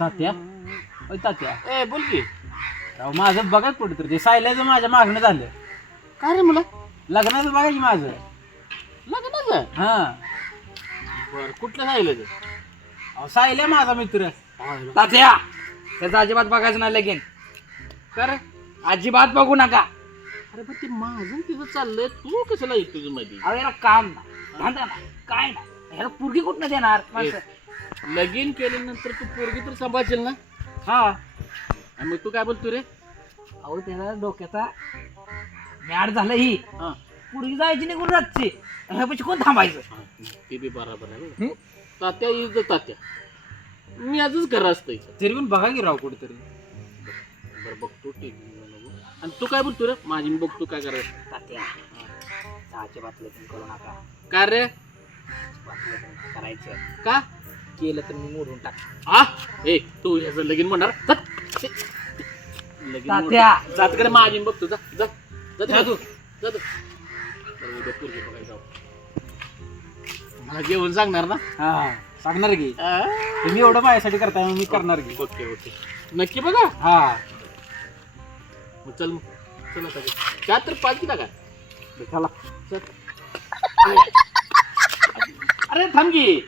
तात्या? ओय तात्या. ए बोल की. राव माझं बघा कुठं तर ते सायल्याचं माझ्या मागणं झालं. काय रे मुला? लग्नाचं बघा की माझं. लग्नाचं? हा. बर कुठलं सांगितलं ते अहो, सायल्या माझा मित्र. तात्या त्याचं अजिबात बघायचं नाही लगीन. का रे? अजिबात बघू नका. अरे पण ते माझं आणि तिचं चाललंय. तू कशाला येत तुझं मध्ये अहो याला काम नाही धंदा नाही काय नाही. ह्याला पुरगी कुठनं देणार? माणसं. लगीन केल्यानंतर तू पोरगी तर सांभाळशील ना? हा. आणि मग तू काय बोलतो रे? अहो त्याला डोक्याचा मॅड झालं ही. हा. पुरगी जायची निघून रातची. ह्यापाशी कोण थांबायचं? ते बी बरोबर आहे हं? तात्या इज तात्या. मी आजच घर असतं इथं. तरी पण बघा की राव कुठेतरी. बरं बघतो ठीक आणि तू काय बोलतो रे? माझी मी बघतो काय करायचं. तात्या चहाची बातलं करू नका. काय रे? बातलं करायचं का? केलं तर मी मोडून टाक. आ? ए तू ह्याचं लगीन म्हणणार. लगीन तात्या. जा तिकडे माझी मी बघतो. जा जा. जा जा तू. तू जा तू. बरं, उद्या पोरगी बघायला जाऊ. मला जेवण सांगणार ना? हा सांगणार की. आ? तुम्ही एवढं माझ्यासाठी करताय मग मी करणार की. Okay okay. नक्की बघा. हा. मग चल मग. चल आता चार तर पाच किती काय चला. चल. अरे थांब की.